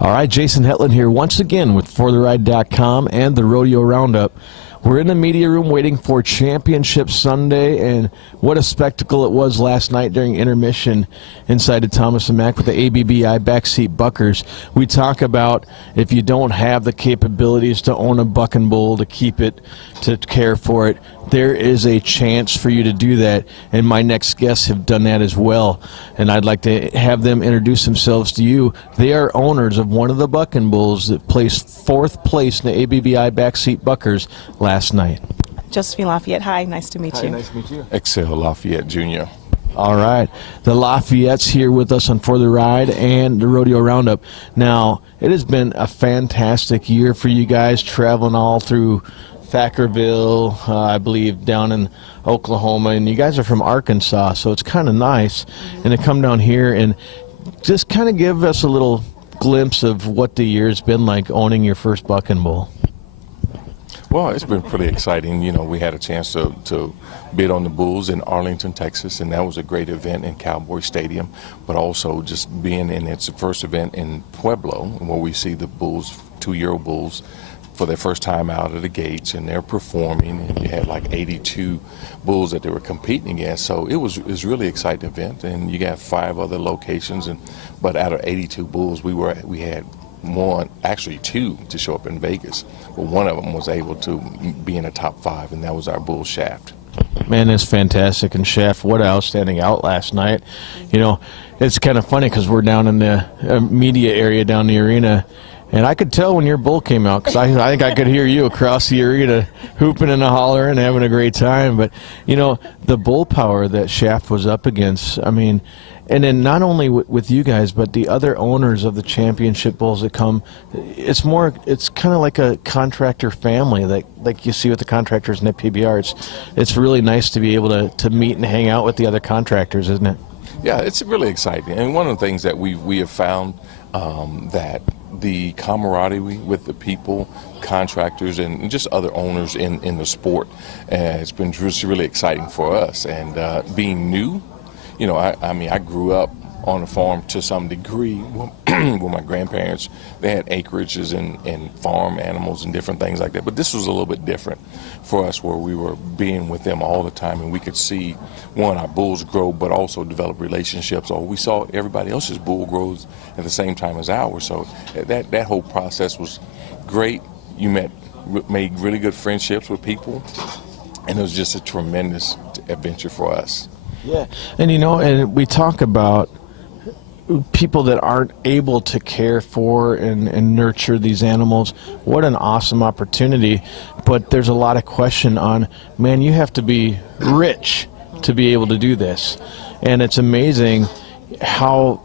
All right, Jason Hetland here once again with ForTheRide.com and the Rodeo Roundup. We're in the media room waiting for Championship Sunday, and what a spectacle it was last night during intermission inside of Thomas & Mack with the ABBI backseat buckers. We talk about if you don't have the capabilities to own a buck and bull, to keep it, to care for it, there is a chance for you to do that, and my next guests have done that as well, and I'd like to have them introduce themselves to you. They are owners of one of the buck and bulls that placed fourth place in the ABBI backseat buckers last night. Josephine Lafayette, hi, nice to meet you. Hi, nice to meet you. Excel Lafayette Jr. All right. The Lafayette's here with us on For the Ride and the Rodeo Roundup. Now, it has been a fantastic year for you guys, traveling all through Thackerville, I believe, down in Oklahoma, and you guys are from Arkansas, so it's kind of nice. And to come down here and just kind of give us a little glimpse of what the year's been like owning your first buck and bull. Well, it's been pretty exciting. You know, we had a chance to bid on the bulls in Arlington, Texas, and that was a great event in Cowboy Stadium, but also just being in its first event in Pueblo, where we see the bulls, 2-year-old bulls, for their first time out of the gates, and they're performing, and you had like 82 bulls that they were competing against. So it was really exciting event, and you got 5 other locations, but out of 82 bulls, we had one, actually 2 to show up in Vegas, but one of them was able to be in the top 5, and that was our bull Shaft. Man, that's fantastic. And Shaft, what outstanding out last night. You know, it's kind of funny because we're down in the media area down the arena, and I could tell when your bull came out because I think I could hear you across the arena hooping and hollering and having a great time. But, you know, the bull power that Shaft was up against, I mean, and then not only with you guys, but the other owners of the championship bulls that come, it's kind of like a contractor family, like you see with the contractors in the PBR. It's really nice to be able to meet and hang out with the other contractors, isn't it? Yeah, it's really exciting. And one of the things that we have found that the camaraderie with the people, contractors, and just other owners in the sport, it's been just really exciting for us. And being new, you know, I mean, I grew up on a farm to some degree with my grandparents. They had acreages and farm animals and different things like that. But this was a little bit different for us, where we were being with them all the time, and we could see, one, our bulls grow, but also develop relationships. Or we saw everybody else's bull grows at the same time as ours. So that whole process was great. You made really good friendships with people, and it was just a tremendous adventure for us. Yeah, and you know, and we talk about people that aren't able to care for and nurture these animals. What an awesome opportunity, but there's a lot of question on, man, you have to be rich to be able to do this, and it's amazing how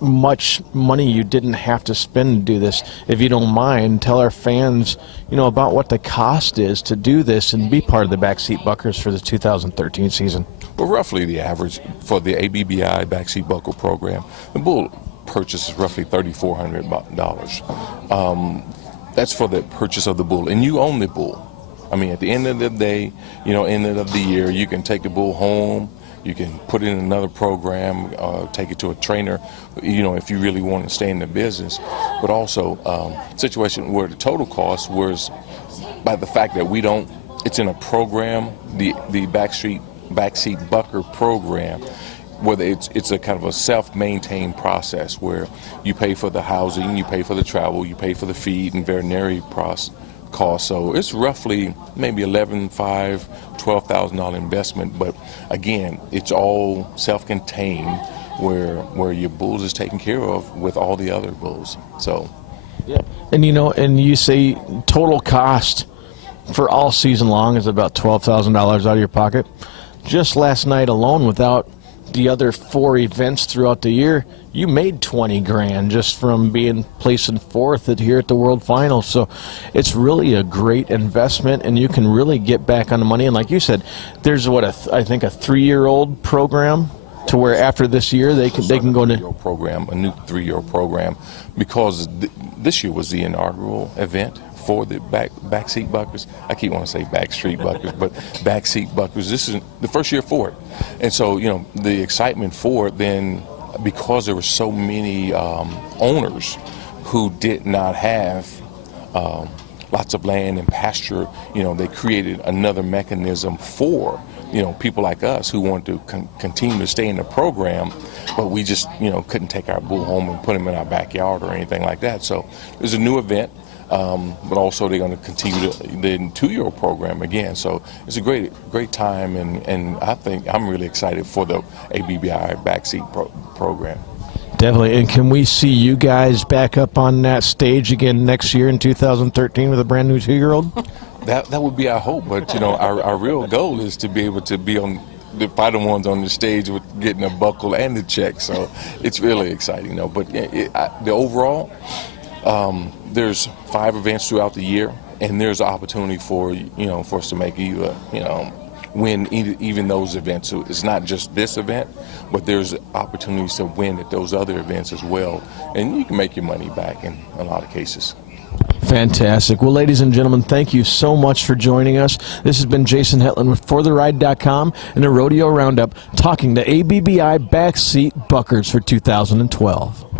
much money you didn't have to spend to do this. If you don't mind, tell our fans, you know, about what the cost is to do this and be part of the backseat buckers for the 2013 season. Well, roughly the average for the ABBI backseat buckle program, the bull purchase is roughly $3,400. That's for the purchase of the bull, and you own the bull. I mean, at the end of the day, you know, end of the year, you can take the bull home. You can put it in another program, take it to a trainer, you know, if you really want to stay in the business. But also, situation where the total cost was, by the fact that it's in a program, the backseat bucker program, where it's a kind of a self-maintained process where you pay for the housing, you pay for the travel, you pay for the feed and veterinary cost. So it's roughly maybe $11,500, $12,000 investment. But again, it's all self-contained, where your bulls is taken care of with all the other bulls. So, yeah, and you know, and you say total cost for all season long is about $12,000 out of your pocket. Just last night alone, without the other 4 events throughout the year, you made $20,000 just from placing fourth here at the World Finals. So it's really a great investment, and you can really get back on the money. And like you said, there's I think a 3-year-old program to where after this year they can go to program, a new 3-year program, because this year was the inaugural event for the backseat buckers. I keep wanting to say backstreet buckers, but backseat buckers. This is the first year for it, and so, you know, the excitement for it then, because there were so many owners who did not have lots of land and pasture. They created another mechanism for people like us who want to continue to stay in the program, but we just couldn't take our bull home and put him in our backyard or anything like that. So there's a new event, but also they're going to continue the 2-year-old program again. So it's a great time, and I think I'm really excited for the ABBI backseat program. Definitely. And can we see you guys back up on that stage again next year in 2013 with a brand new 2-year-old? That would be our hope, but our real goal is to be able to be on the final ones on the stage with getting a buckle and the check. So it's really exciting, But the overall, there's 5 events throughout the year, and there's an opportunity for for us to make either win even those events. So it's not just this event, but there's opportunities to win at those other events as well, and you can make your money back in a lot of cases. Fantastic. Well, ladies and gentlemen, thank you so much for joining us. This has been Jason Hetland with ForTheRide.com and the Rodeo Roundup, talking to ABBI backseat buckers for 2012.